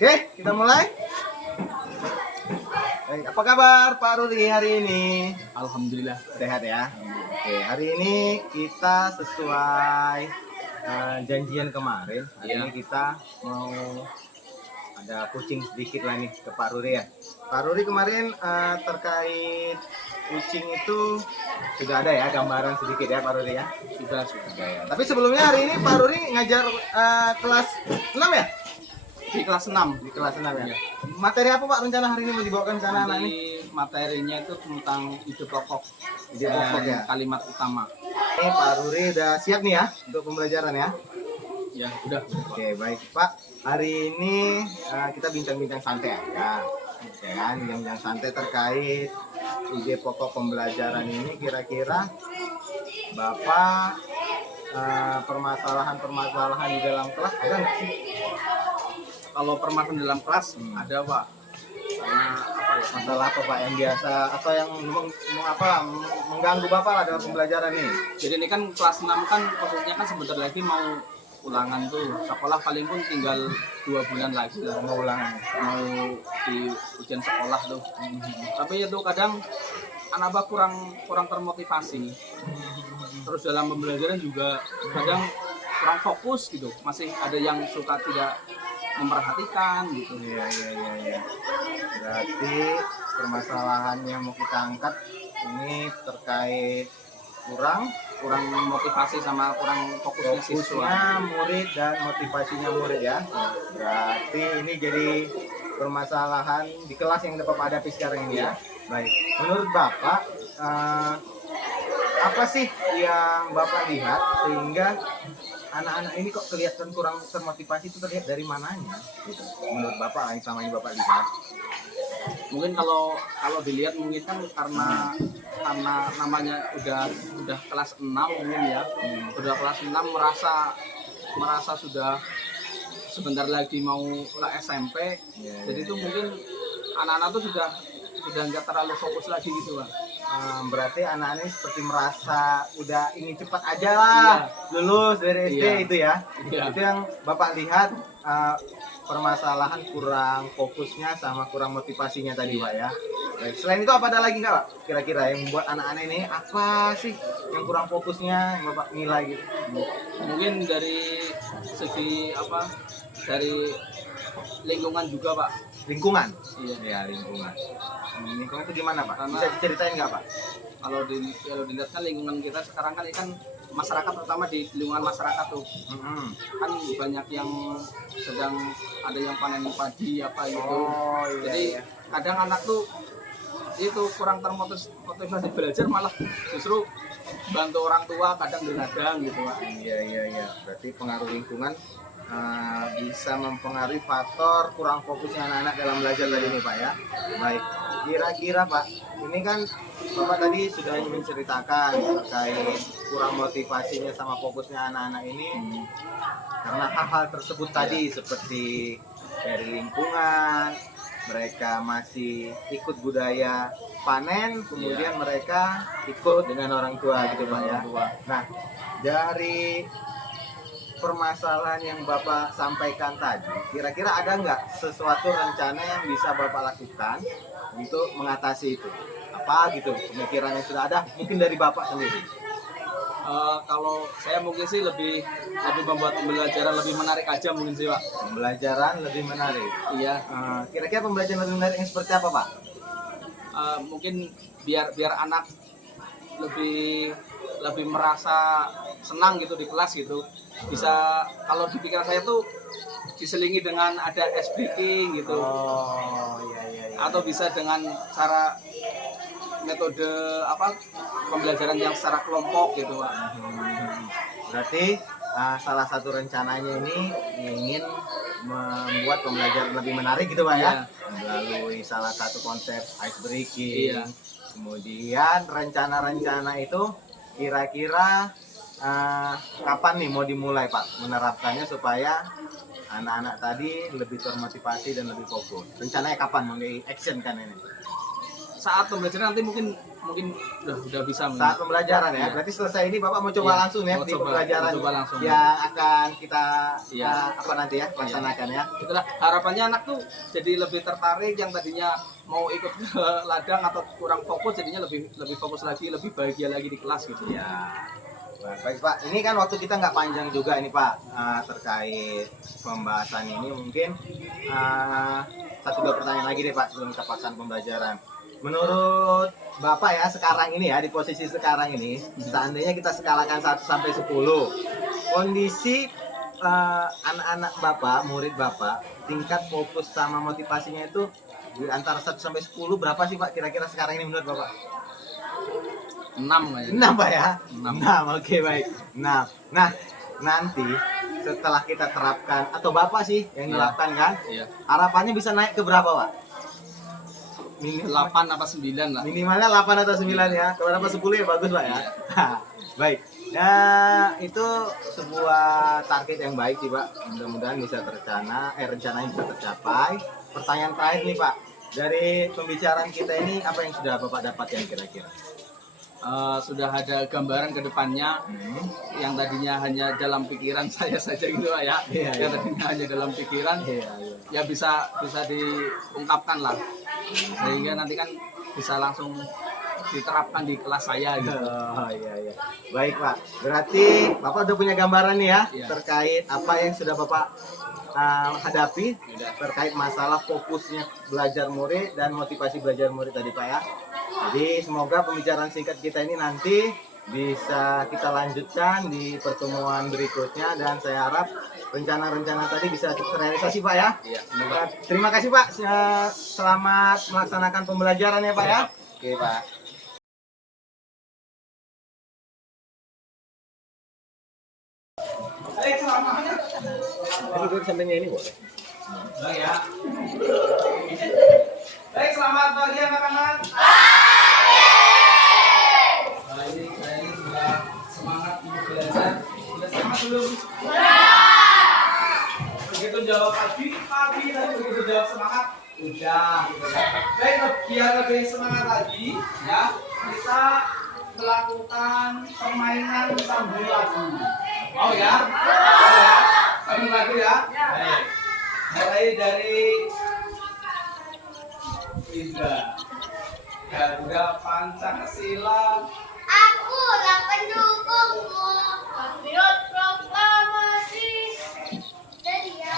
Oke, kita mulai. Baik, apa kabar Pak Rudi hari ini? Alhamdulillah. Sehat ya? Oke, hari ini kita sesuai janjian kemarin. Hari ini kita mau ada coaching sedikit lah nih ke Pak Rudi ya. Pak Rudi kemarin terkait coaching itu sudah ada ya gambaran sedikit ya Pak Rudi ya? Sudah Ya. Tapi sebelumnya hari ini Pak Rudi ngajar kelas 6 ya? di kelas 6. Di kelas 6 ya? Iya. Materi apa Pak rencana hari ini mau dibawakan ke anak-anak ini? Jadi materinya itu tentang ide pokok Ide pokok ya? kalimat utama. Ini Pak Rudi udah siap nih ya untuk pembelajaran ya? Ya, udah. Oke baik Pak, hari ini kita bincang-bincang santai aja, ya kan? Bincang-bincang santai terkait ide pokok pembelajaran ini. Kira-kira Bapak permasalahan-permasalahan di dalam kelas ada nggak sih? Kalau permasalahan dalam kelas ada, Pak. Karena apa ya? Masalah apa Pak yang biasa atau yang mengganggu Bapak lah dalam pembelajaran ini? Jadi ini kan kelas 6 kan posisinya kan sebentar lagi mau ulangan tuh. Sekolah paling pun tinggal 2 bulan lagi lah. Mau ulangan. Mau di ujian sekolah tuh. Tapi itu kadang anak Abah kurang termotivasi. Terus dalam pembelajaran juga kadang kurang fokus gitu. Masih ada yang suka tidak memperhatikan gitu. Iya. Berarti permasalahan yang mau kita angkat ini terkait kurang Motivasi sama kurang fokusnya siswa. murid dan motivasinya murid ya. Berarti ini jadi permasalahan di kelas yang Bapak hadapi sekarang ini ya. Baik. Menurut Bapak apa sih yang Bapak lihat sehingga anak-anak ini kok kelihatan kurang termotivasi, itu terlihat dari mananya? Gitu. Menurut Bapak yang sama ini Bapak lihat. Mungkin kalau dilihat mungkin kan karena namanya udah kelas 6 mungkin ya. Udah kelas 6 merasa sudah sebentar lagi mau ke SMP. Jadi itu mungkin anak-anak tuh sudah nggak terlalu fokus lagi gitu, Pak. Berarti anak-anak ini seperti merasa udah ingin cepat aja lah lulus dari SD itu ya. Itu yang Bapak lihat permasalahan kurang fokusnya sama kurang motivasinya tadi Pak ya. Baik. Selain itu apa ada lagi nggak Pak? Kira-kira yang membuat anak-anak ini apa sih yang kurang fokusnya yang Bapak nilai gitu? Mungkin dari segi dari lingkungan juga, Pak. Lingkungan? Iya. Ya lingkungan. Lingkungan itu gimana Pak? Karena Bisa diceritain nggak Pak? Kalau dilihat kan lingkungan kita sekarang kan masyarakat, terutama di lingkungan masyarakat tuh kan banyak yang sedang ada yang panen padi apa gitu. Jadi kadang anak tuh itu kurang termotivasi belajar, malah justru bantu orang tua kadang kadang gitu Pak. Iya. Berarti pengaruh lingkungan bisa mempengaruhi faktor kurang fokusnya anak-anak dalam belajar tadi nih Pak ya. Baik, kira-kira Pak, ini kan Bapak tadi sudah menceritakan terkait kurang motivasinya sama fokusnya anak-anak ini karena hal-hal tersebut tadi seperti dari lingkungan, mereka masih ikut budaya panen, kemudian mereka ikut dengan orang tua gitu Pak ya. Nah, dari permasalahan yang Bapak sampaikan tadi, kira-kira ada nggak sesuatu rencana yang bisa Bapak lakukan untuk mengatasi itu? Apa gitu pemikiran yang sudah ada mungkin dari Bapak sendiri? Kalau saya mungkin sih lebih membuat pembelajaran lebih menarik aja mungkin sih Pak. Pembelajaran lebih menarik. Iya. Kira-kira pembelajaran lebih menarik yang seperti apa Pak? Mungkin biar anak lebih merasa senang gitu di kelas gitu. Bisa, kalau di pikiran saya tuh diselingi dengan ada ice breaking gitu. Iya. Atau bisa dengan cara metode pembelajaran yang secara kelompok gitu Pak. Berarti salah satu rencananya ini ingin membuat pembelajaran lebih menarik gitu Pak ya, melalui salah satu konsep ice breaking. Kemudian rencana-rencana itu kira-kira kapan nih mau dimulai Pak menerapkannya supaya anak-anak tadi lebih termotivasi dan lebih fokus? Rencananya kapan mau di action kan ini? saat pembelajaran nanti mungkin udah bisa. Saat pembelajaran ya. Iya. Berarti selesai ini Bapak mau coba Iya, langsung ya mau di coba pembelajaran langsung. yang akan kita Iya. apa nanti ya laksanakan ya. Itulah harapannya anak tuh jadi lebih tertarik, yang tadinya mau ikut ke ladang atau kurang fokus jadinya lebih fokus lagi, lebih bahagia lagi di kelas gitu. Ya. Baik Pak, ini kan waktu kita nggak panjang juga ini Pak terkait pembahasan ini mungkin satu dua pertanyaan lagi deh Pak sebelum kita paksakan pembelajaran. Menurut Bapak ya sekarang ini ya di posisi sekarang ini seandainya kita skalakan 1 sampai 10 kondisi anak-anak Bapak, murid Bapak tingkat fokus sama motivasinya itu di antara 1 sampai 10 berapa sih Pak kira-kira sekarang ini menurut Bapak? 6 kayaknya. 6 Pak ya? 6. Oke baik. Nah, nanti setelah kita terapkan atau Bapak sih yang nerapkan kan? Iya. Harapannya bisa naik ke berapa Pak? 8 apa 9 lah. Minimalnya 8 atau 9 ya. Kalau dapat 10 ya bagus Pak ya. Baik. Nah, itu sebuah target yang baik sih Pak. Mudah-mudahan bisa rencananya bisa tercapai. Pertanyaan terakhir nih Pak. Dari pembicaraan kita ini apa yang sudah Bapak dapat yang kira-kira? Sudah ada gambaran ke depannya yang tadinya hanya dalam pikiran saya saja gitu Pak ya. Iya, Yang iya. tadinya hanya dalam pikiran Iya. ya bisa diungkapkan lah. Sehingga nanti kan bisa langsung diterapkan di kelas saya gitu. Oh iya. Baik Pak. Berarti Bapak udah punya gambaran nih ya Iya. terkait apa yang sudah Bapak hadapi terkait masalah fokusnya belajar murid dan motivasi belajar murid tadi Pak ya. Jadi semoga pembicaraan singkat kita ini nanti bisa kita lanjutkan di pertemuan berikutnya dan saya harap rencana-rencana tadi bisa terrealisasi Pak ya. Iya. Terima kasih Pak. Selamat melaksanakan pembelajaran ya Pak ya. Oke Pak. Baik, selamanya. Duduk sampingnya ini boleh. Baik ya. Baik, selamat pagi anak-anak. Nah, ini saya ini sudah semangat untuk belajar. Sudah semangat belum? Begitu jawab pagi, tapi begitu jawab semangat, udah. Gitu ya. Baik, biar lebih semangat lagi, ya kita melakukan permainan sambung lagu. Oh ya? Sambung lagu ya? Baik. Mulai dari Indra, Garuda Pancasila. Akulah pendukungmu, patriot proklamasi. Sedia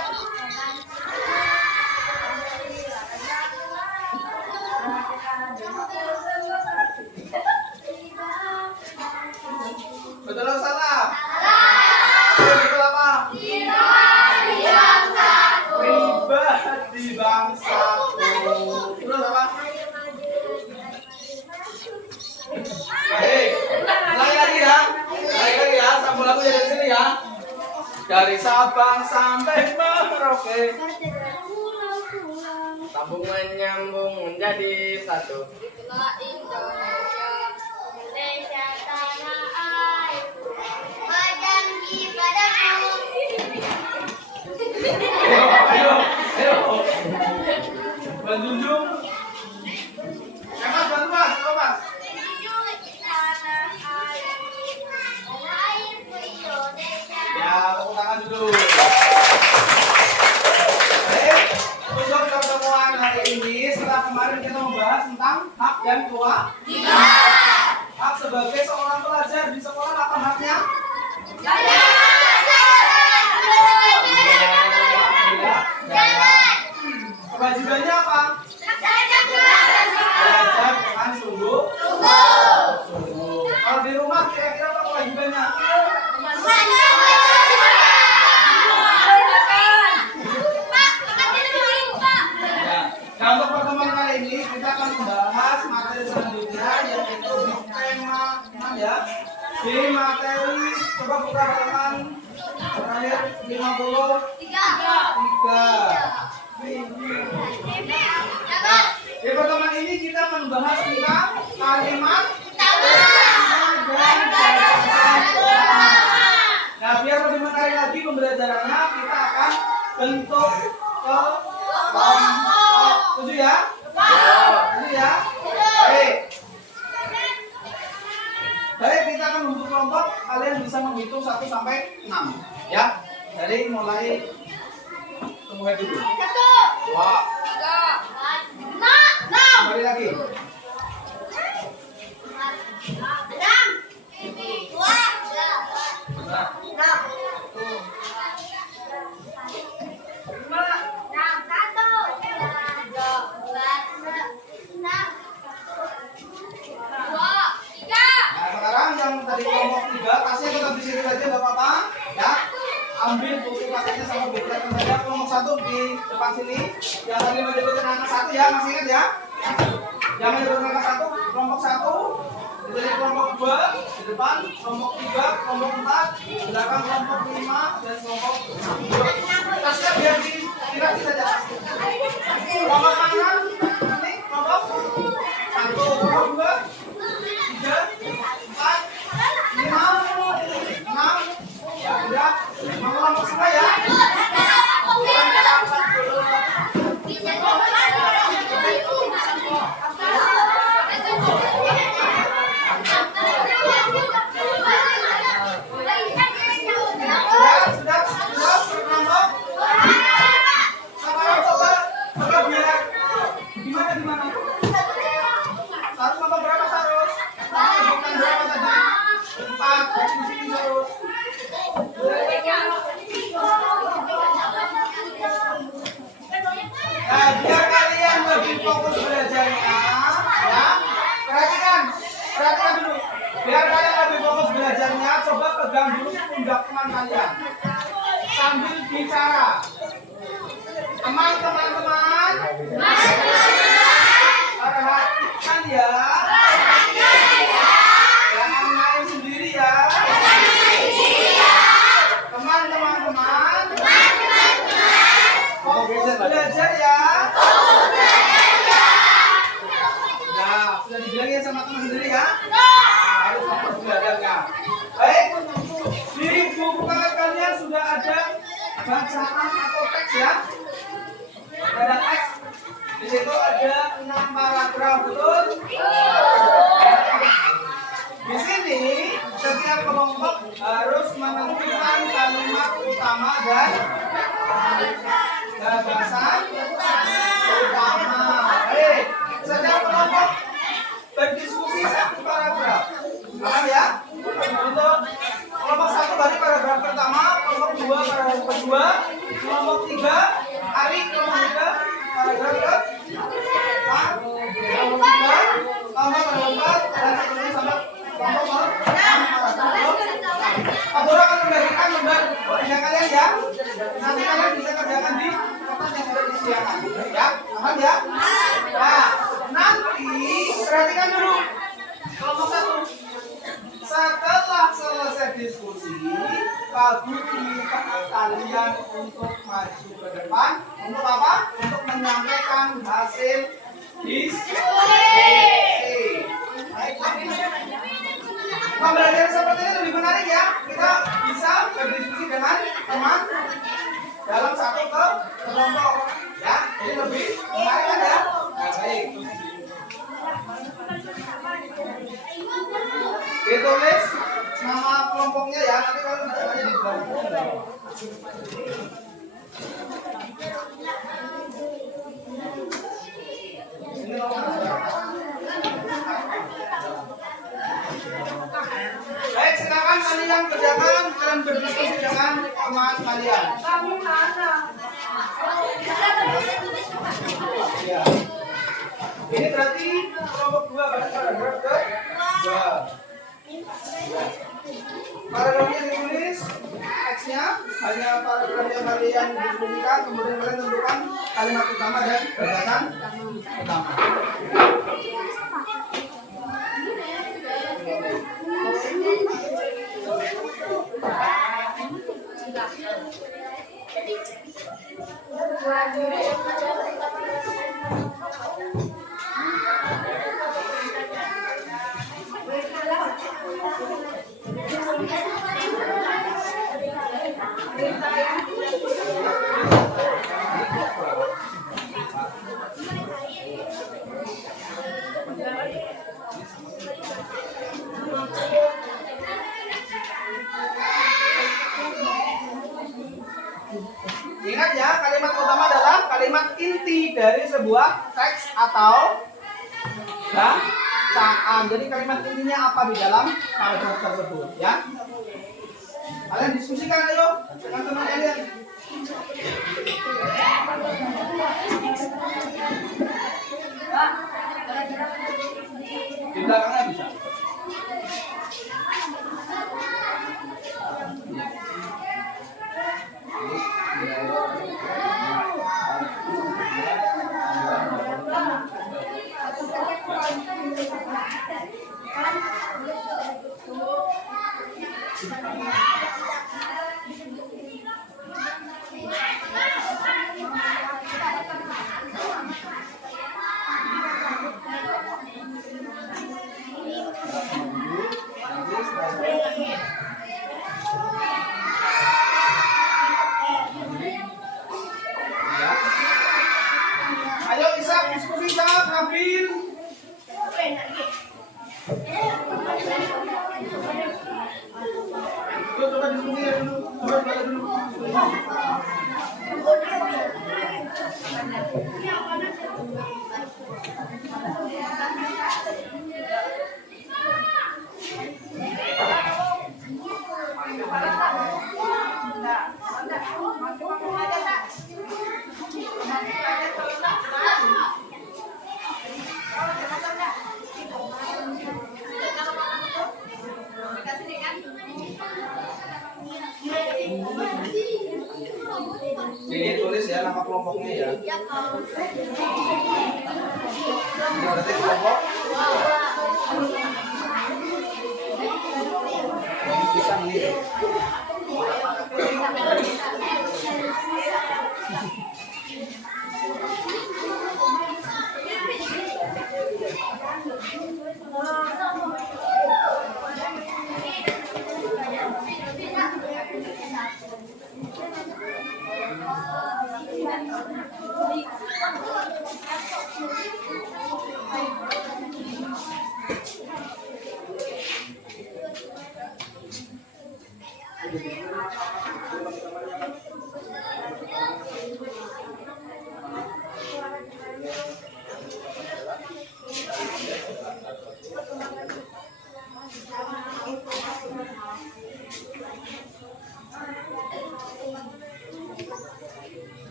Betul atau salah? Betul apa? Pribadi bangsaku. Betul apa? Baik, lagi ya, sambung lagu dari sini ya. Dari Sabang sampai Merauke, Sambung menyambung menjadi satu. Itulah Indonesia, Indonesia tanah air. Berjanji padaku. ayo, Banjunjung. Bantu mas, Menjunjung tanah air. Tanah airku Indonesia. Ya, tepuk tangan dulu. Baik, untuk pertemuan hari ini, setelah kemarin kita membahas tentang hak dan kewajiban. Hak sebagai seorang pelajar di sekolah apa haknya? Kewajibannya apa? Belajar dengan sungguh. Kalau di rumah kira-kira apa kewajibannya? Ya. Nah, untuk pertemuan kali ini kita akan membahas materi selanjutnya yaitu di tema ya. Di materi coba buka halaman terakhir 53. Nah, di pertemuan ini kita akan membahas tentang kalimat dan batasan. Nah, biar lebih menarik lagi pembelajarannya, kita akan bentuk kelompok. Setuju ya? Setuju ya? kalian bisa menghitung 1 sampai 6 ya. Jadi mulai mulai dulu. 2, 6. kembali lagi. Nah, sekarang yang tadi kelompok 3, tasnya tetap di sini saja enggak apa-apa ya. Ambil buku tasnya sama belanjaan saja. Kelompok 1 di depan sini. Yang tadi menyebutkan angka 1 ya, masih ingat ya? Yang menyebutkan angka 1, kelompok 1. Jadi kelompok 2 di depan, kelompok 3, kelompok 4, belakang kelompok 5 dan kelompok 6. Tasnya biar dikira saja. Kelompok kanan ini kelompok 1, kelompok 2, 3, 4, 5, 6. Ya udah, kelompok semua ya. Sudah, kelompok. Sekarang coba biar gimana? Sarus kelompok berapa Sarus? Bukan berapa tadi? 4, di sini Sarus. Nah, biar kalian lebih fokus belajarnya, ya. Perhatikan dulu. Biar kalian lebih fokus belajarnya, coba pegang dulu pundak teman kalian sambil bicara. Teman-teman, perhatikan ya. Jangan main sendiri ya. Teman-teman, fokus belajar ya. Nah, sudah dibilangin sama teman sendiri ya. Harus fokus belajarnya. Baik, di buku kalian sudah ada bacaan atau teks ya. Ada teks. Di situ ada 6 paragraf, betul? Di sini setiap kelompok harus menentukan kalimat utama dan gagasan utama. Baik, setiap kelompok berdiskusi 1 paragraf. Paham ya? Untuk kelompok 1 bagi paragraf pertama, kelompok 2 paragraf kedua, kelompok 3 Ari, kelompok 3 paragraf keempat, kelompok 3 tambah paragraf 4 dan seterusnya sampai kelompok 6 paragraf. Pak Dora akan membagikan lembar kerja kalian ya. Nanti kalian bisa kerjakan di kertas yang sudah disediakan. Ya, paham ya? Nah, nanti perhatikan dulu kelompok 1. Setelah selesai diskusi, Pak Guru minta kalian untuk maju ke depan. Untuk apa? Untuk menyampaikan hasil diskusi. Baik. Pembelajaran seperti ini lebih menarik ya. Kita bisa berdiskusi dengan teman dalam satu kelompok. Ya, jadi lebih menarik kan ya? Nah, baik. Ditulis nama kelompoknya ya, nanti kalau namanya di belakang. Ini baik, silakan kalian kerjakan dan berdiskusi dengan teman kalian. Ya. Ini berarti kelompok 2 pada paragraf ke-2. Paragraf yang ditulis teksnya hanya paragraf yang kalian diskusikan, kemudian kalian tentukan kalimat utama dan gagasan utama. sebuah teks atau bacaan. Jadi kalimat intinya apa di dalam paragraf tersebut ya? Kalian diskusikan ayo dengan teman kalian. Di belakangnya bisa. Ayo Isak, diskusi Isak, Nabil. Yuk coba diskusi ya dulu. Coba balik dulu. Ini tulis ya nama kelompoknya ya. Ini berarti kelompok. Bisa nih.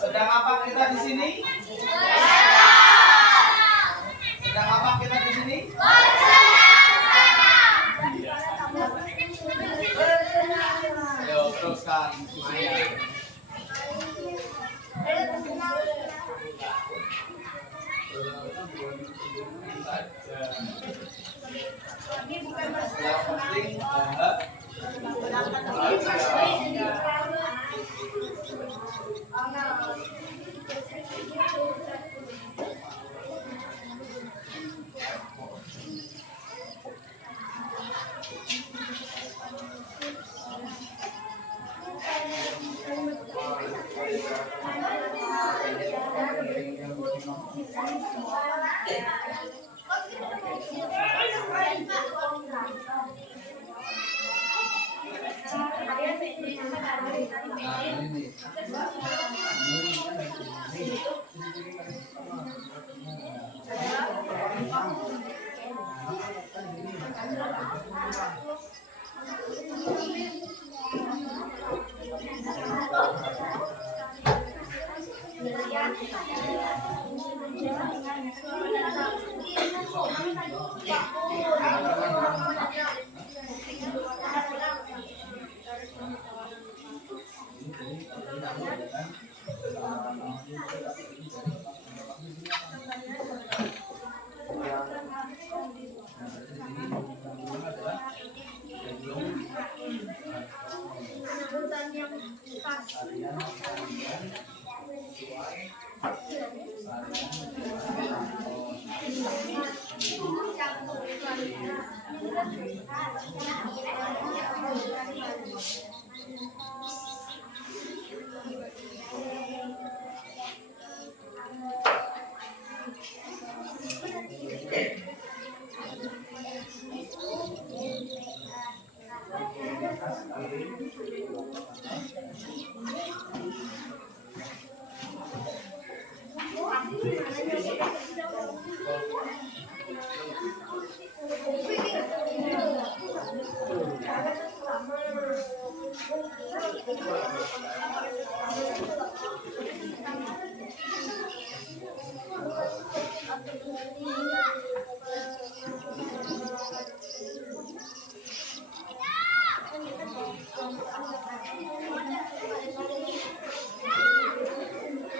Sedang apa kita di sini? Sedang apa kita di sini? Ayo teruskan. Yang penting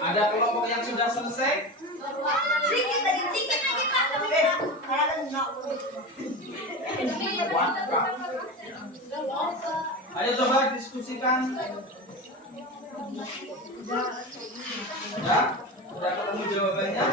Ada kelompok yang sudah selesai? Sedikit lagi Pak. Ayo coba diskusikan. Ya, udah ketemu jawabannya?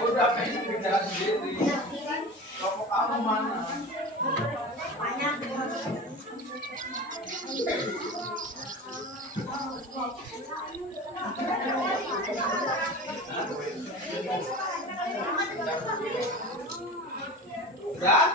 Udah pengen kerja sendiri. Kelompok kamu mana? Udah?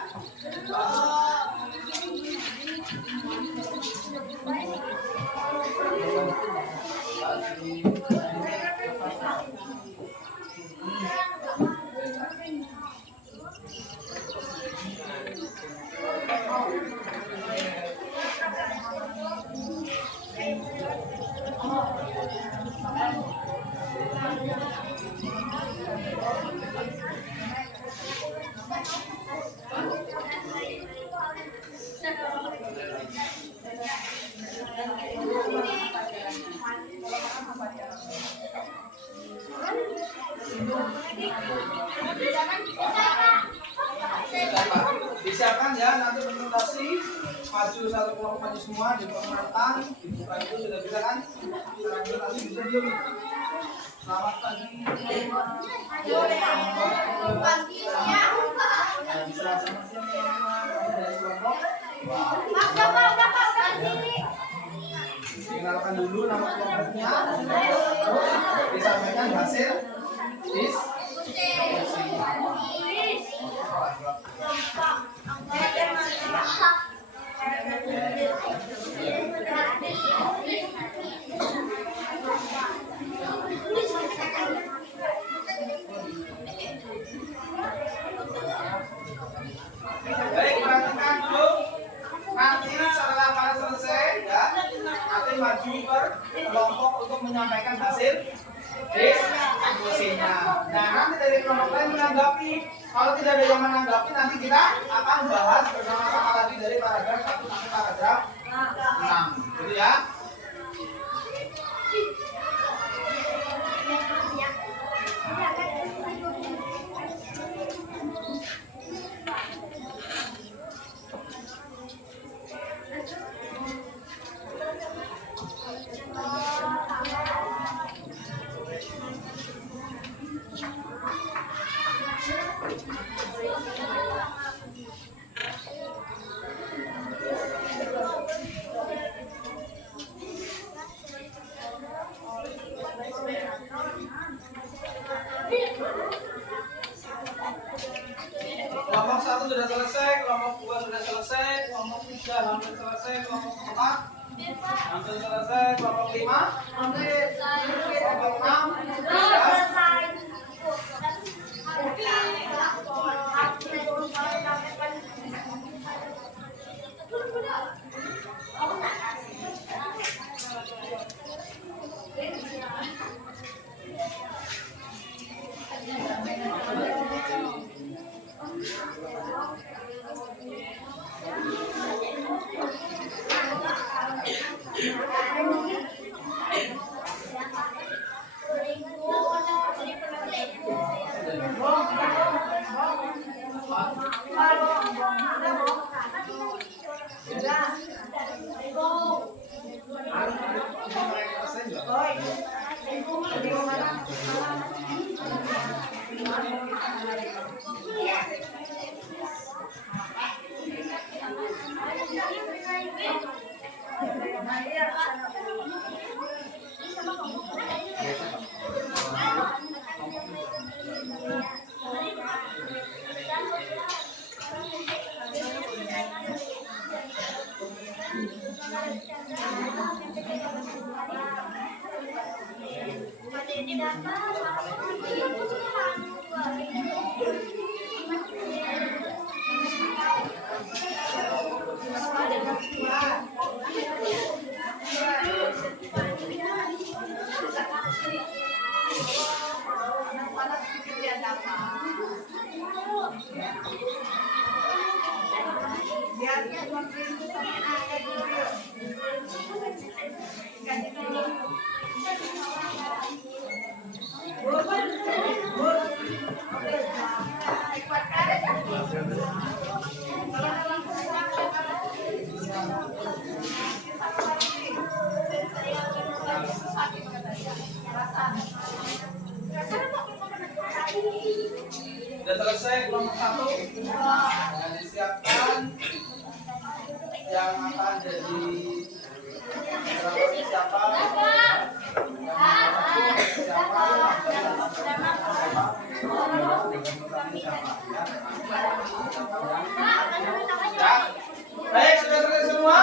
Disiapkan ya, nanti presentasi maju satu kelompok maju semua diperkenalkan, dibuka itu sudah bisa kan? Presentasi bisa belum? Selamat pagi. Bisa sama siapa dari kelompok? Kenalkan dulu nama kelompoknya, terus disampaikan hasil Pak. selesainya. Nah, nanti dari kelompok lain menanggapi. Kalau tidak ada yang menanggapi, nanti kita akan bahas bersama-sama lagi dari paragraf 1 sampai paragraf 6. Gitu ya. Kelompok 1 sudah selesai, kelompok 2 sudah selesai, kelompok 3 hampir selesai, kelompok 4 hampir selesai, kelompok 5 hampir, kelompok 6 sudah. Sudah selesai kelompok 1. Dan disiapkan yang akan jadi siapa? Ya. Baik, sudah selesai semua?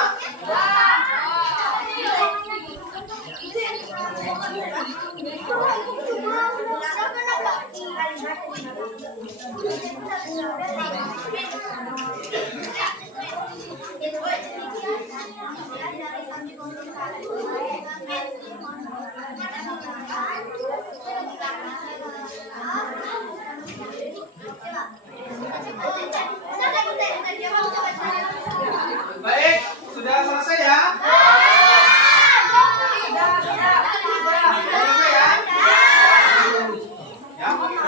Baik, sudah selesai ya?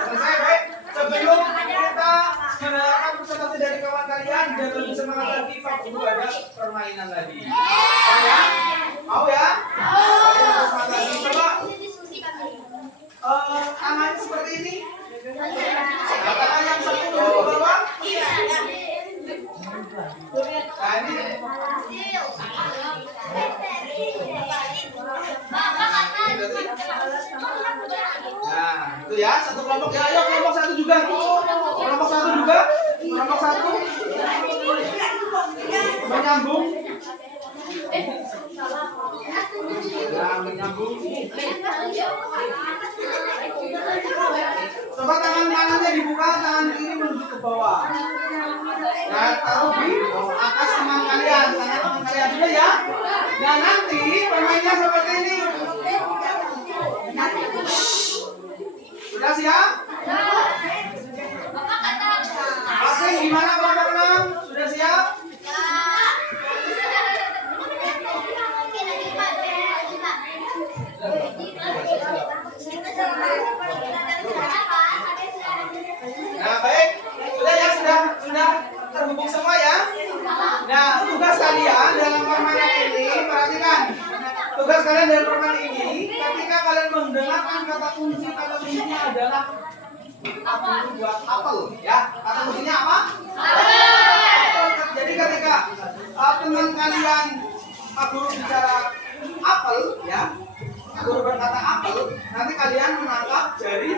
Selesai, baik. Sebelum kita mendengarkan presentasi dari kawan kalian, dan lebih semangat lagi, Pak Guru ada permainan lagi. Mau ya? Mau ya? Semangat lagi. Coba tangannya seperti ini. Tangan yang satu di bawah. Nah, ini. Nah, itu ya, satu kelompok ya. Ayo kelompok 1 juga. Kelompok 1 juga. Kelompok 1 menyambung. Nah, menyambung. Coba tangan-tangannya dibuka, tangan kiri menuju ke bawah. Nah, taruh di atas tangan kalian, tangan kalian sudah ya. Nah, nanti permainnya seperti ini. siap? Oke, gimana kelompok 6? Sudah siap? Nah, baik. Sudah ya, sudah terhubung semua ya. Nah, tugas kalian dalam permainan ini, perhatikan. Tugas kalian dalam permainan ini, ketika kalian mendengarkan kata kuncinya adalah apel buat apel, ya. Kata kuncinya apa? Apel. Jadi ketika teman kalian guru bicara apel, ya, guru berkata apel, nanti kalian menangkap jari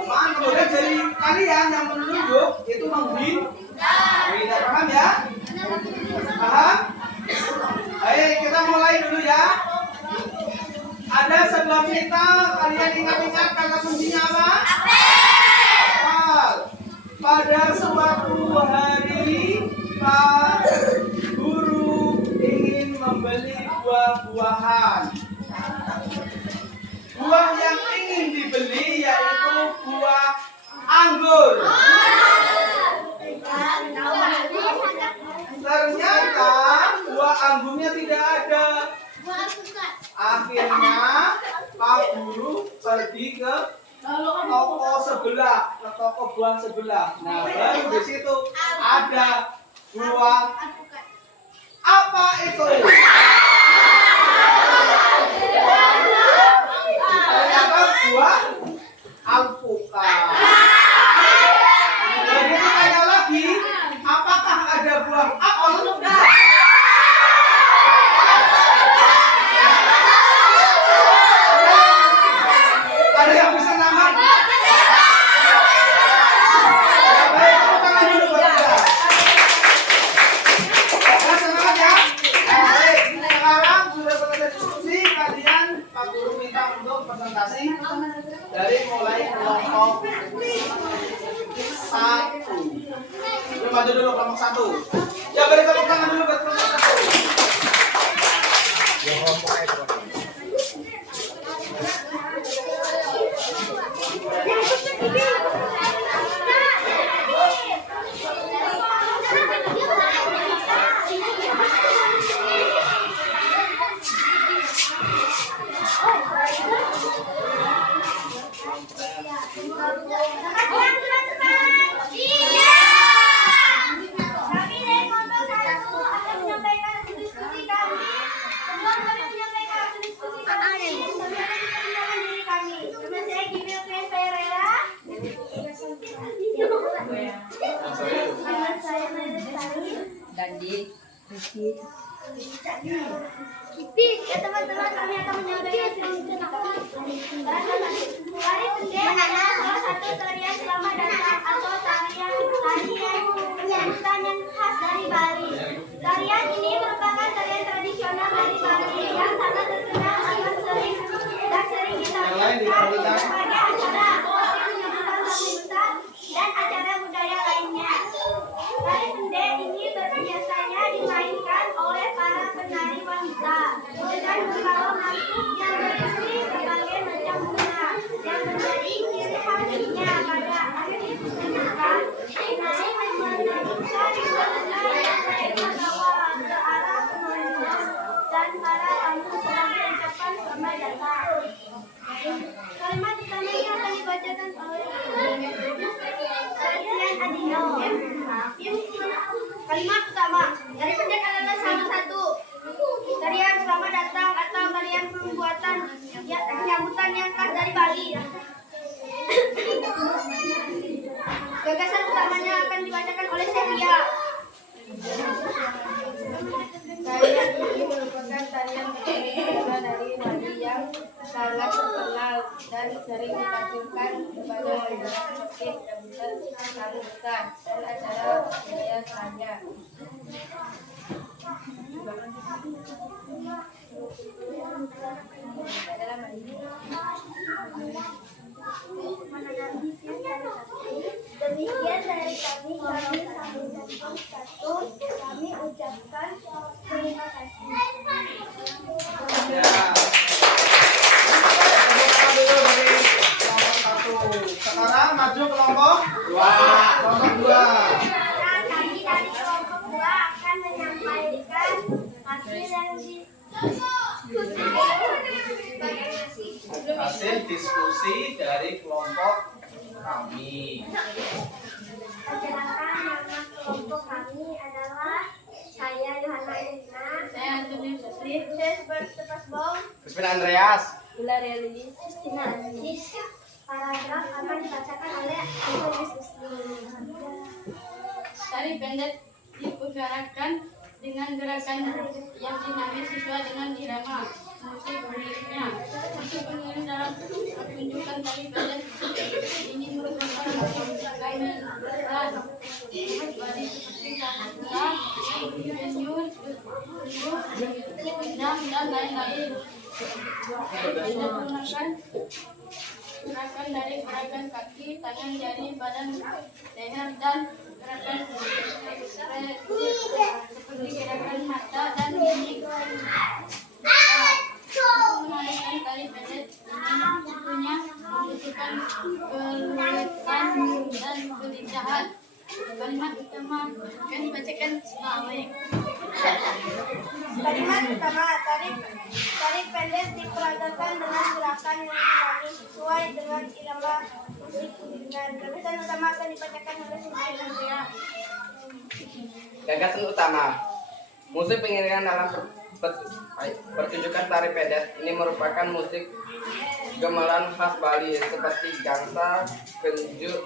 apaan, kemudian jari kalian yang menunjuk itu menghindar. Paham ya? Paham? Baik, kita mulai dulu ya. Ada sebuah cerita, kalian ingat-ingat kata kuncinya apa? Apel. Pada suatu hari, Pak Guru ingin membeli buah-buahan. Buah yang ingin dibeli yaitu buah anggur. Ternyata buah anggurnya tidak ada. Akhirnya Pak Guru pergi ke toko sebelah, ke toko buah sebelah. Nah, baru di situ ada buah apa itu? Ternyata buah alpukat. Jadi tanya lagi, apakah ada buah apel? Ada yang bisa nambah? Ya baik, tepuk tangan dulu buat kita. Ya, semangat ya. Nah, baik, sekarang sudah selesai diskusi, kalian Pak Guru minta untuk presentasi dari mulai kelompok 1. Yuk maju dulu kelompok 1. Ya beri tepuk tangan dulu buat kelompok 1. Ya teman-teman, kami akan menyampaikan tari pendek adalah salah satu tarian selamat datang atau tarian penyambutan yang khas dari Bali. Tarian ini merupakan tarian tradisional dari Bali yang sangat terkenal akan sering ditampilkan sebagai acara seperti penyambutan tamu besar dan acara budaya lainnya. Tari pendek ini biasanya dimainkan oleh para penari wanita dengan membawa mangkuk yang berisi berbagai macam bunga yang menjadi ciri khasnya pada akhir pertunjukan. Penari menyanyikan bunga yang mereka bawa ke arah penonton dan para tamu sebagai ucapan selamat datang. Kalimat utamanya akan dibacakan oleh Christian Adino. Kalimat utama dari pendek adalah salah satu tarian selamat datang atau tarian pembuatan penyambutan yang khas dari Bali. Gagasan utamanya akan dibacakan oleh Sepia. Tarian ini merupakan tarian tradisional dari Bali yang sangat terkenal dan sering ditampilkan kepada acara seperti penyambutan tamu besar dan acara budaya lainnya. Demikian dari kami sambungkan 1. Kami ucapkan terima kasih. Ya. Tepuk tangan dulu bagi kelompok 1. maju kelompok 2. Kelompok 2. Nah, kami dari kelompok 2 akan menyampaikan hasil yang Hasil diskusi dari kelompok kami. Perkenalkan, nama kelompok kami adalah saya Yohana Elina, Saya Antoni Sutri, saya Sepas Bong, Crispin Andreas. Gularia Lilis. Kristina Anis. Paragraf akan dibacakan oleh Agnes Usni. Tari pendek dipergerakan dengan gerakan yang dinamis sesuai dengan irama musik liriknya. Musik pengiring dalam pertunjukan tari pendek ini merupakan rangkaian berat bari seperti gangsa, denyut, dendam, dan lain-lain. Menggunakan gerakan dari gerakan kaki, tangan, jari, badan, leher, dan gerakan ekspresif seperti gerakan mata dan mimik. Menggunakan tali pendek ini tentunya membutuhkan keluasan dan kelincahan. Kalimat utama akan dibacakan sebagai Kalimat pertama, tari pendek diperagakan dengan gerakan yang dinamis sesuai dengan irama musik kulingan. Gagasan utama akan dibacakan oleh Sintia Andrea. Gagasan utama. Musik pengiringan dalam pertunjukan tari pendek ini merupakan musik gamelan khas Bali seperti gangsa, kenyur,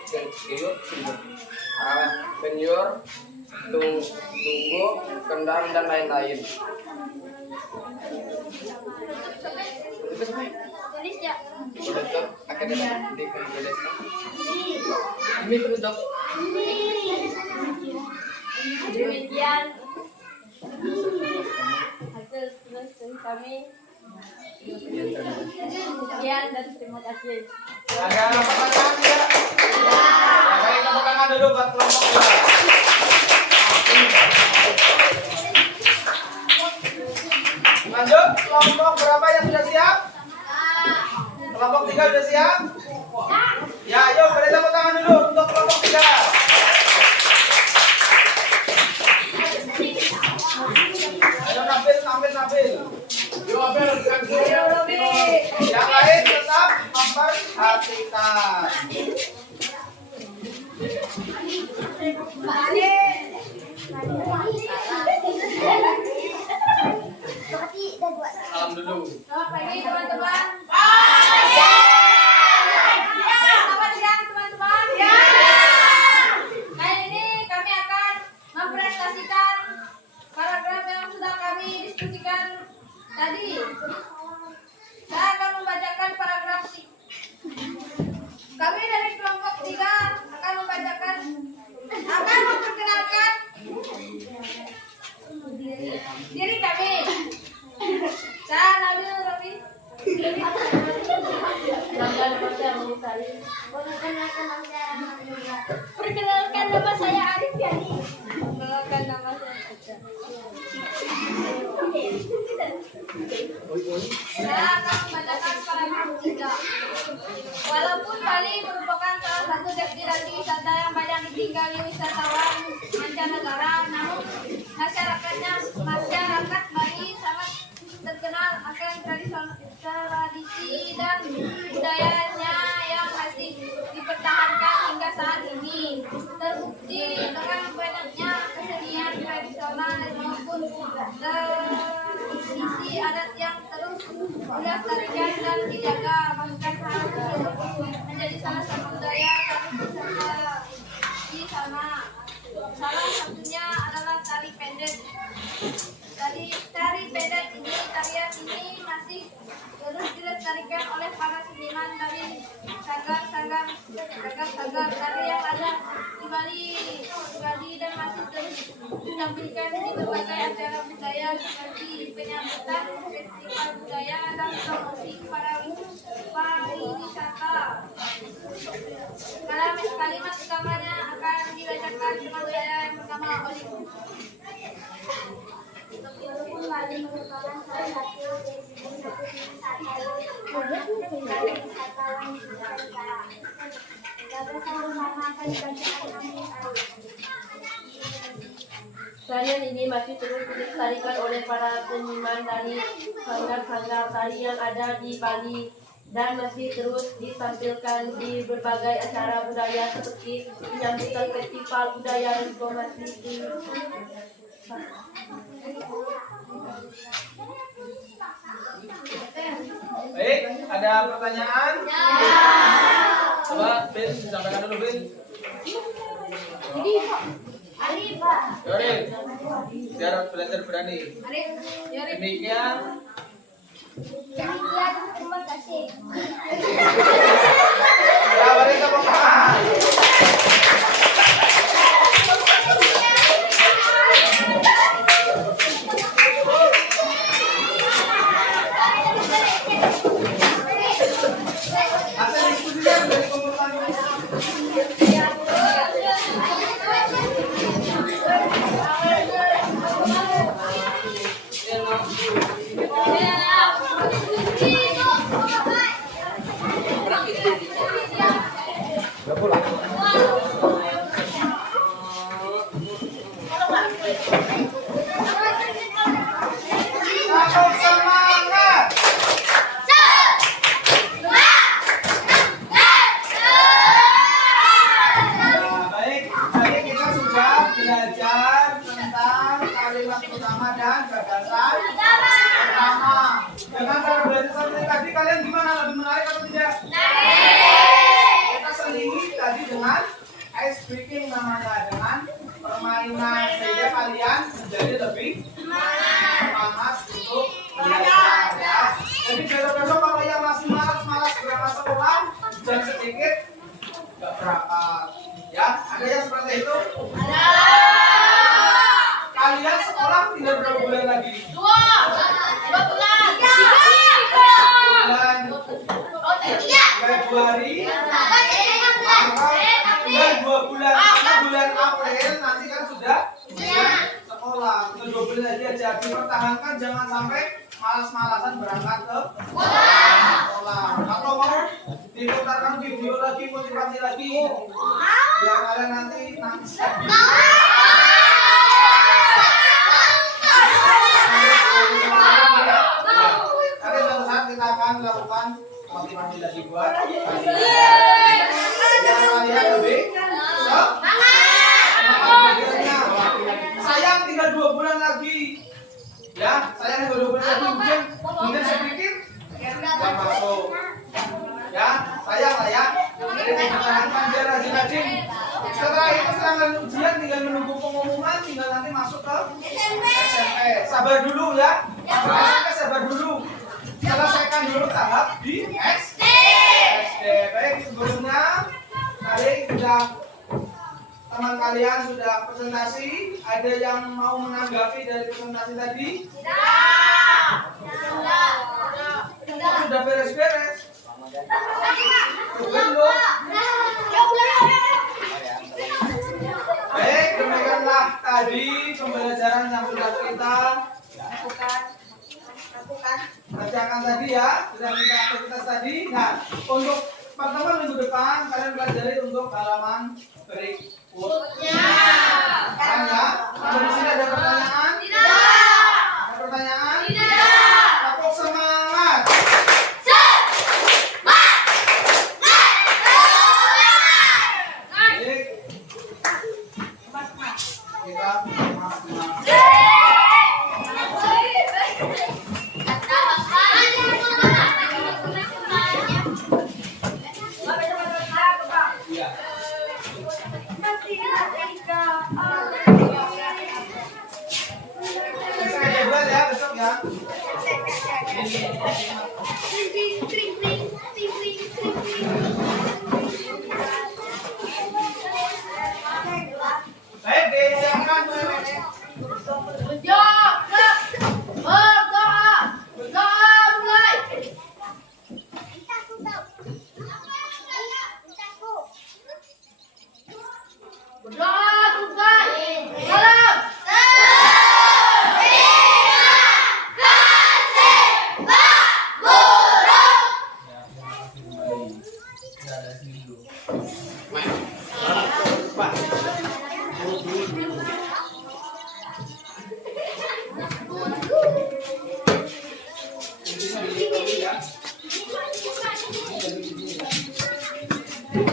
tunggu, kendang, dan lain-lain. Tulis ya. Penutup akan ditulis. Ini penutup. demikian hasil tulisan kami. Sekian dan terima kasih. Ada pertanyaan tidak? Ya, baik, tepuk tangan dulu buat kelompok 2. Lanjut, kelompok berapa yang sudah siap? Kelompok 3 sudah siap? Ya, yuk beri tepuk tangan dulu untuk kelompok 3. Ayo nampil. Yang lain tetap memperhatikan. Salam dulu. Selamat pagi teman-teman. Selamat siang teman-teman. Kali ini kami akan mempresentasikan paragraf yang sudah kami diskusikan tadi. Saya akan membacakan paragraf kami dari kelompok 3 akan memperkenalkan diri kami. Saya Nabil Rafi. Perkenalkan nama saya Arif Yani. Perkenalkan nama saya Caca. Saya akan membacakan paragraf 3. Walaupun Bali merupakan salah satu destinasi wisata yang banyak ditinggali wisatawan mancanegara, namun masyarakat Bali sangat terkenal akan tradisi dan budayanya yang masih dipertahankan hingga saat ini. Terbukti dengan banyaknya kesenian tradisional maupun tradisi adat yang terus dilestarikan dan dijaga, bahkan harus menjadi salah satu daya tarik wisata di sana. Salah satunya adalah tari pendek. Tari pendek ini, tarian ini masih terus dilestarikan oleh para seniman dari sanggar-sanggar tari yang ada di Bali dan masih terus ditampilkan di berbagai acara budaya seperti penyambutan festival budaya dan promosi para wisata. Kalimat utamanya akan dibacakan teman saya yang pertama, Olive. Walaupun Bali merupakan salah satu destinasi wisata yang wisatawan mancanegara, bersama-sama akan dibacakan Amin. Tarian ini masih terus dilestarikan oleh para seniman dari sanggar-sanggar tari yang ada di Bali dan masih terus ditampilkan di berbagai acara budaya seperti penyambutan festival budaya reformasi di Baik, ada pertanyaan? Coba Bin, disampaikan dulu Bin. Yorin, biar belajar berani. Demikian. Terima kasih. Ya, beri tepuk tangan. Hasil diskusinya dari komputer. Takut semangat. Nah, baik, tadi kita sudah belajar tentang kalimat utama dan gagasan pertama. Dengan cara belajar seperti tadi, kalian gimana? Lebih menarik atau tidak? Kita selingi tadi dengan ice breaking namanya, dengan permainan sehingga kalian menjadi lebih semangat untuk belajar ya. Jadi besok-besok kalau yang masih malas-malas berangkat sekolah, jam sedikit nggak berangkat ya. Ada yang seperti itu? Kalian sekolah tinggal berapa bulan lagi? Bulan Februari, tinggal 2 bulan. Karena bulan April nanti kan sudah sekolah. Tinggal 2 bulan aja. Jadi pertahankan, jangan sampai malas-malasan berangkat ke sekolah. Atau mau diputarkan video lagi, motivasi lagi, biar kalian nanti nangis lagi. Nanti suatu saat kita akan melakukan motivasi lagi buat kalian. Biar kalian lebih semangat. Sayang tinggal 2 bulan lagi. Ya, sayang tinggal 2 bulan lagi. Mungkin sedikit nggak masuk. Ya, sayang lah ya. Jadi dipertahankan biar rajin-rajin. Setelah itu setelah ujian tinggal menunggu pengumuman, tinggal nanti masuk ke SMP. Sabar dulu ya. SMP sabar dulu. Selesaikan dulu tahap di SD. Baik, sebelumnya tadi sudah teman kalian sudah presentasi. Ada yang mau menanggapi dari presentasi tadi? Sudah beres-beres? Belum. Baik, demikianlah tadi pembelajaran yang sudah kita kerjakan tadi ya, sudah kita aktivitas tadi. Nah, untuk pertemuan minggu depan kalian pelajari untuk halaman berikutnya. Paham ya? Sampai di sini ada pertanyaan? Ada pertanyaan? Takut semangat. Baik. Kita iya. Saya hebat ya besok ya. Baik, disiapkan Suatu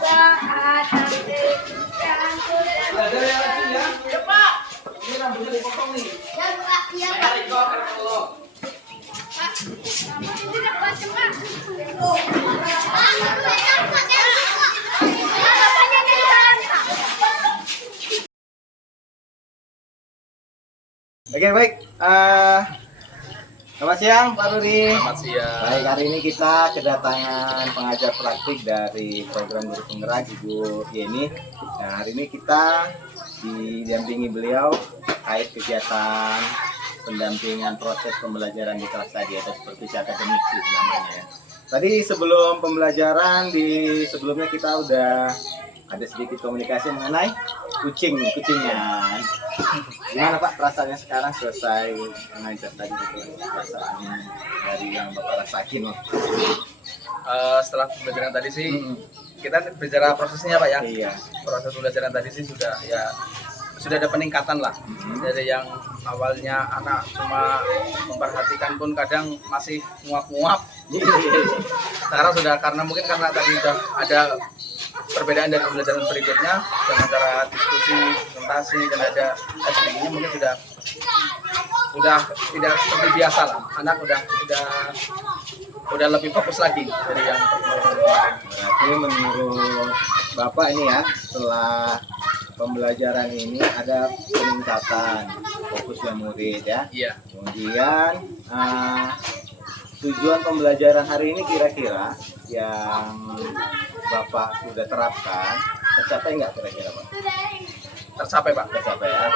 saat nanti yang sudah Belajar yang rajin ya. Ya Pak. Ini rambutnya dipotong nih. ya Pak, ya Pak. Tidak baca Pak. Oke, baik. Selamat siang Pak Rudi. Selamat siang. Baik, hari ini kita kedatangan pengajar praktik dari program guru penggerak Ibu Yeni. Nah, hari ini kita didampingi beliau terkait kegiatan pendampingan proses pembelajaran di kelas tadi atau seperti akademik sih namanya ya. Tadi sebelum pembelajaran sebelumnya kita udah ada sedikit komunikasi mengenai kucingnya. Gimana Pak perasaannya sekarang selesai mengajar tadi gitu, perasaannya dari yang Bapak rasakin loh. Setelah pembelajaran tadi sih kita bicara prosesnya Pak ya. Iya. Proses pembelajaran tadi sih sudah ada peningkatan lah. Dari yang awalnya anak cuma memperhatikan pun kadang masih nguap-nguap. Sekarang sudah karena tadi sudah ada perbedaan dari pembelajaran berikutnya dengan cara diskusi, presentasi dan ada SPI-nya mungkin sudah tidak seperti biasa lah. Anak udah lebih fokus lagi dari yang kemarin. Berarti menurut Bapak ini ya, setelah pembelajaran ini ada peningkatan fokusnya murid ya. Iya. Kemudian tujuan pembelajaran hari ini kira-kira yang Bapak sudah terapkan tercapai nggak kira-kira Pak? Tercapai Pak. Tercapai ya.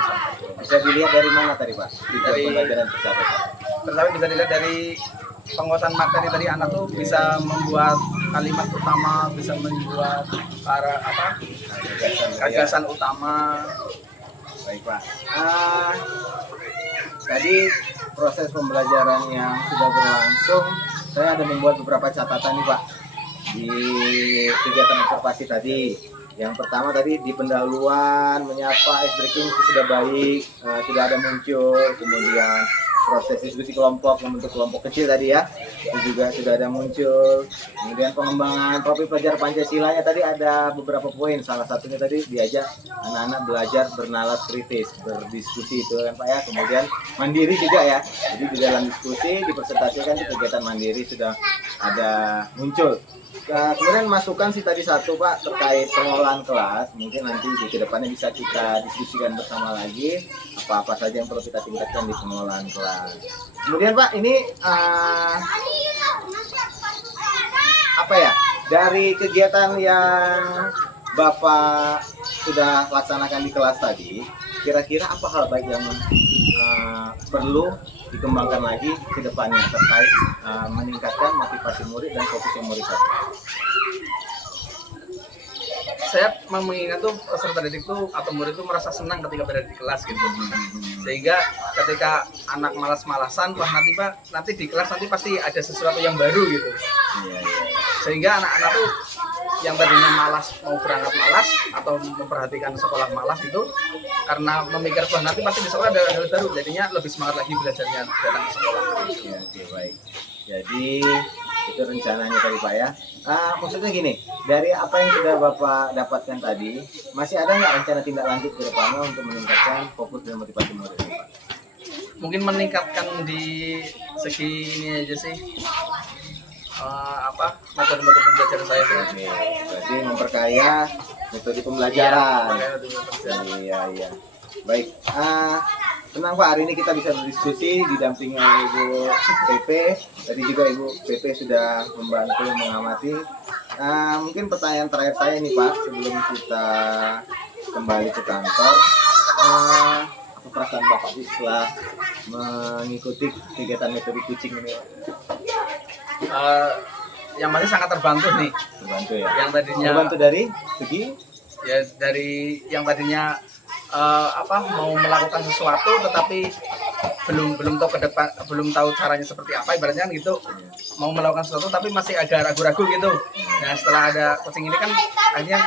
Bisa dilihat dari mana tadi Pak? Tujuan Dari- pembelajaran tercapai Pak. Tercapai bisa dilihat dari penguasaan materi tadi anak tuh bisa membuat kalimat utama, bisa membuat gagasan utama. Baik Pak. Tadi proses pembelajaran yang sudah berlangsung, saya ada membuat beberapa catatan nih Pak di kegiatan observasi tadi. Yang pertama tadi di pendahuluan menyapa ice breaking itu sudah baik, sudah ada muncul. Kemudian proses diskusi kelompok membentuk kelompok kecil tadi ya, itu juga sudah ada muncul. Kemudian pengembangan profil pelajar Pancasilanya tadi ada beberapa poin. Salah satunya tadi diajak anak-anak belajar bernalar kritis, berdiskusi itu kan Pak ya. Kemudian mandiri juga ya. Jadi di dalam diskusi dipresentasikan di kegiatan mandiri sudah ada muncul. Kemudian masukan sih tadi satu Pak terkait pengelolaan kelas, mungkin nanti di kedepannya bisa kita diskusikan bersama lagi apa-apa saja yang perlu kita tingkatkan di pengelolaan kelas. Kemudian Pak ini apa ya, dari kegiatan yang Bapak sudah laksanakan di kelas tadi, kira-kira apa hal baik yang perlu dikembangkan lagi ke depannya terkait meningkatkan motivasi murid dan fokusnya murid tadi? Saya mengingat tuh peserta didik tuh atau murid tuh merasa senang ketika berada di kelas gitu. Sehingga ketika anak malas-malasan, wah nanti di kelas nanti pasti ada sesuatu yang baru gitu. Sehingga anak-anak tuh yang tadinya malas mau berangkat malas atau memperhatikan sekolah malas itu karena memikir wah nanti pasti di sekolah ada hal baru, jadinya lebih semangat lagi belajarnya datang ke sekolah. Ya, oke, baik. Jadi itu rencananya tadi Pak ya. Maksudnya gini, dari apa yang sudah Bapak dapatkan tadi, masih ada nggak rencana tindak lanjut ke depannya untuk meningkatkan fokus dan motivasi murid Pak? Mungkin meningkatkan di segi ini aja sih, metode-metode pembelajaran saya. Oke, berarti memperkaya metode pembelajaran. Iya. Baik. Tenang Pak, hari ini kita bisa berdiskusi didampingi oleh Ibu PP. Tadi juga Ibu PP sudah membantu mengamati. Mungkin pertanyaan terakhir saya nih Pak, sebelum kita kembali ke kantor. Apa perasaan Bapak sih setelah mengikuti kegiatan metode kucing ini Pak? Yang masih sangat terbantu nih. Terbantu ya? Yang tadinya Terbantu dari segi? Ya dari yang tadinya mau melakukan sesuatu tetapi belum tahu ke depan, belum tahu caranya seperti apa, ibaratnya kan gitu, mau melakukan sesuatu tapi masih agak ragu-ragu gitu. Nah setelah ada coaching ini kan akhirnya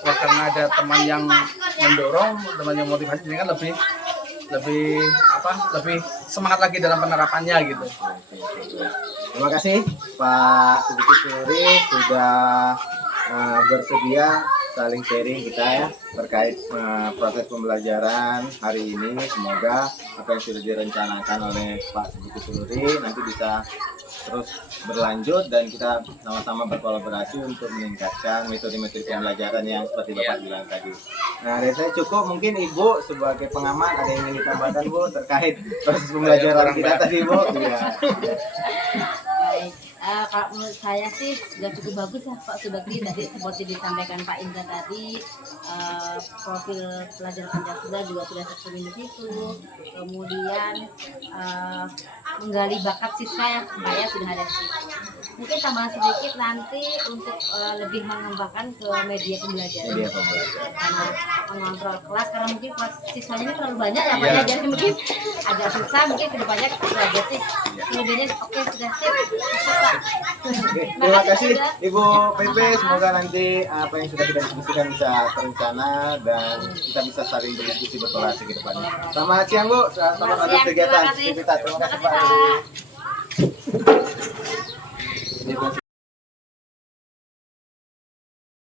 karena ada teman yang mendorong, teman yang motivasi, jadi kan lebih semangat lagi dalam penerapannya gitu. Terima kasih Pak Subiki Suri sudah bersedia saling sharing kita ya terkait proses pembelajaran hari ini. Semoga apa yang sudah direncanakan oleh Pak Subiki Suri nanti bisa terus berlanjut dan kita sama-sama berkolaborasi untuk meningkatkan metode-metode pembelajaran yang seperti Bapak bilang tadi. Nah, dari saya cukup, mungkin Ibu sebagai pengamat ada yang ingin ditambahkan Bu terkait proses pembelajaran kita tadi Bu. Iya. Baik, kalau menurut saya sih sudah cukup bagus ya Pak Subagri tadi seperti disampaikan Pak Indra tadi, profil pelajar Pancasila juga sudah tercermin di situ, kemudian menggali bakat siswa yang kaya sudah ada di situ. Mungkin tambahan sedikit nanti untuk lebih mengembangkan ke media pembelajaran. Media pembelajaran. Karena mengontrol kelas karena mungkin kelas siswanya ini terlalu banyak ya Pak ya, jadi mungkin agak susah, mungkin kedepannya itu aja sih. Selebihnya oke sudah sip. Oke, terima kasih Ibu PP, semoga nanti apa yang sudah kita diskusikan bisa terencana dan kita bisa saling berdiskusi berkolaborasi ke depannya. Selamat siang Bu, selamat lanjut kegiatan. Terima kasih. Terima kasih Pak. Terima kasih, Pak. Ini